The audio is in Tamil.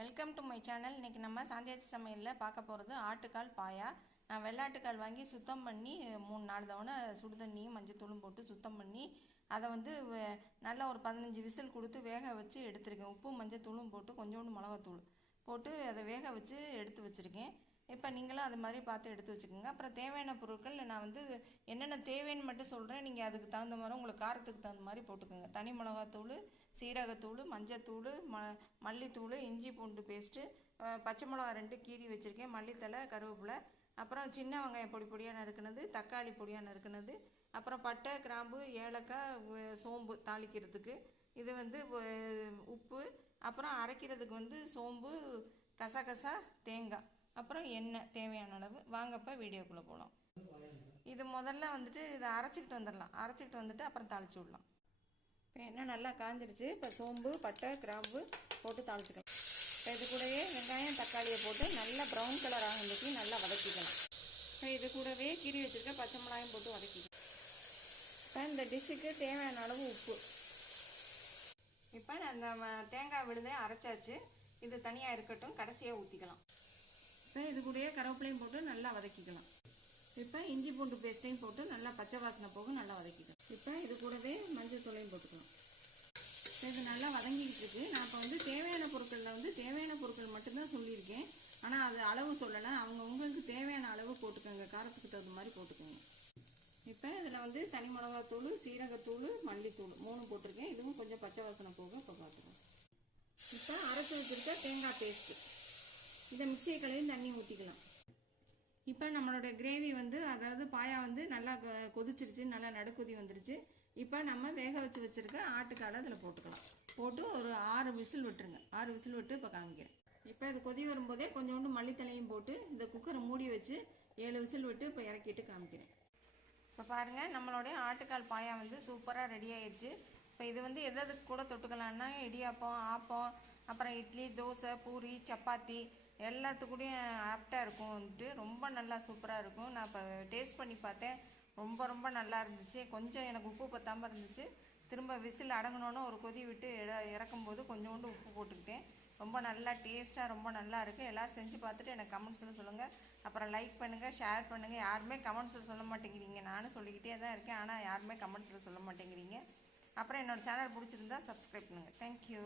Welcome to my channel. இன்றைக்கி நம்ம சாந்தியாச்சி சமையலில் பார்க்க போகிறது ஆட்டுக்கால் பாயா. நான் வெள்ளாட்டுக்கால் வாங்கி சுத்தம் பண்ணி 3-4 தவணை சுடு தண்ணியும் மஞ்சத்தூளும் போட்டு சுத்தம் பண்ணி அதை வந்து நல்லா ஒரு 15 விசில் கொடுத்து வேக வச்சு எடுத்துருக்கேன். உப்பு மஞ்சத்தூளும் போட்டு கொஞ்சோண்டு மிளகாத்தூள் போட்டு அதை வேக வச்சு எடுத்து வச்சுருக்கேன். இப்போ நீங்களும் அது மாதிரி பார்த்து எடுத்து வச்சுக்கோங்க. அப்புறம் தேவையான பொருட்கள் நான் வந்து என்னென்ன தேவைன்னு மட்டும் சொல்கிறேன். நீங்கள் அதுக்கு தகுந்த மாதிரி உங்களுக்கு காரத்துக்கு தகுந்த மாதிரி போட்டுக்கோங்க. தனி மிளகாத்தூள், சீரகத்தூள், மஞ்சத்தூள், மல்லித்தூள், இஞ்சி பூண்டு பேஸ்ட்டு, பச்சை மிளகா 2 கீரி வச்சுருக்கேன், மல்லித்தலை, கருவேப்பிலை, அப்புறம் சின்ன வெங்காயம் பொடி பொடியாக நறுக்குனது, தக்காளி பொடியாக நறுக்குனது, அப்புறம் பட்டை, கிராம்பு, ஏலக்காய், சோம்பு தாளிக்கிறதுக்கு, இது வந்து உப்பு, அப்புறம் அரைக்கிறதுக்கு வந்து சோம்பு, கசகசா, தேங்காய், அப்புறம் எண்ணெய் தேவையான அளவு. வாங்கப்போ வீடியோக்குள்ளே போகலாம். இது முதல்ல வந்துட்டு இதை அரைச்சிக்கிட்டு வந்துடலாம். அரைச்சிக்கிட்டு வந்துட்டு அப்புறம் தாளித்து விடலாம். இப்போ எண்ணெய் நல்லா காஞ்சிருச்சு. இப்போ சோம்பு, பட்டை, கிராம்பு போட்டு தாளிச்சிக்கலாம். இப்போ இது கூடவே வெங்காயம், தக்காளியை போட்டு நல்லா ப்ரௌன் கலர் ஆகிறதுக்கு நல்லா வதக்கிக்கலாம். இப்போ இது கூடவே கீரி வச்சுருக்க பச்சை மிளகாயும் போட்டு வதக்கிக்கலாம். இப்போ இந்த டிஷ்ஷுக்கு தேவையான அளவு உப்பு. இப்போ அந்த தேங்காய் விழுதையும் அரைச்சாச்சு. இது தனியாக இருக்கட்டும், கடைசியாக ஊற்றிக்கலாம். இப்போ இது கூடயே கருவேப்பிலையும் போட்டு நல்லா வதக்கிக்கலாம். இப்போ இஞ்சி பூண்டு பேஸ்ட்டையும் போட்டு நல்லா பச்சை வாசனை போக நல்லா வதக்கிக்கலாம். இப்போ இது கூடவே மஞ்சள் தூளையும் போட்டுக்கலாம். இது நல்லா வதங்கிக்கிட்டு இருக்கு. நான் இப்போ வந்து தேவையான பொருட்கள் மட்டும்தான் சொல்லியிருக்கேன். ஆனால் அது அளவு சொல்லலை. உங்களுக்கு தேவையான அளவு போட்டுக்கோங்க, காரத்துக்கு தகுந்த மாதிரி போட்டுக்கோங்க. இப்போ இதில் வந்து தனி மிளகாத்தூள், சீரகத்தூள், மல்லித்தூள் 3 போட்டிருக்கேன். இதுவும் கொஞ்சம் பச்சை வாசனை போக இப்போ பார்த்துக்கலாம். இப்போ அரைச்சி வச்சுருக்க தேங்காய் பேஸ்ட்டு, இதை மிக்சியை கழுவி தண்ணி ஊற்றிக்கலாம். இப்போ நம்மளோட கிரேவி வந்து அதாவது பாயா வந்து நல்லா கொதிச்சிருச்சு, நல்லா நடுக்கொதி வந்துருச்சு. இப்போ நம்ம வேக வச்சுருக்க ஆட்டுக்காலை அதில் போட்டுக்கலாம். போட்டு ஒரு 6 விசில் விட்டுருங்க. 6 விசில் விட்டு இப்போ காமிக்கிறேன். இப்போ இது கொதி வரும்போதே கொஞ்சோண்டு மல்லித்தலையும் போட்டு இந்த குக்கரை மூடி வச்சு 7 விசில் விட்டு இப்போ இறக்கிட்டு காமிக்கிறேன். இப்போ பாருங்கள், நம்மளுடைய ஆட்டுக்கால் பாயா வந்து சூப்பராக ரெடி ஆயிடுச்சு. இப்போ இது வந்து எதுக்கு கூட தொட்டுக்கலான்னா இடியாப்பம், ஆப்பம், அப்புறம் இட்லி, தோசை, பூரி, சப்பாத்தி எல்லாத்துக்கூடையும் ஆப்டாக இருக்கும். வந்துட்டு ரொம்ப நல்லா சூப்பராக இருக்கும். நான் இப்போ டேஸ்ட் பண்ணி பார்த்தேன். ரொம்ப நல்லா இருந்துச்சு. கொஞ்சம் எனக்கு உப்பு பத்தாமல் இருந்துச்சு. திரும்ப விசில் அடங்கணுன்னு ஒரு கொதி விட்டு இறக்கும்போது கொஞ்சோண்டு உப்பு போட்டுக்கிட்டேன். ரொம்ப நல்லா டேஸ்ட்டாக ரொம்ப நல்லா இருக்குது. எல்லோரும் செஞ்சு பார்த்துட்டு எனக்கு கமெண்ட்ஸில் சொல்லுங்கள். அப்புறம் லைக் பண்ணுங்கள், ஷேர் பண்ணுங்கள். யாருமே கமெண்ட்ஸில் சொல்ல மாட்டேங்கிறீங்க. நானும் சொல்லிக்கிட்டே தான் இருக்கேன், ஆனால் யாருமே கமெண்ட்ஸில் சொல்ல மாட்டேங்கிறீங்க. அப்புறம் என்னோடய சேனல் பிடிச்சிருந்தா சப்ஸ்கிரைப் பண்ணுங்கள். தேங்க்யூ.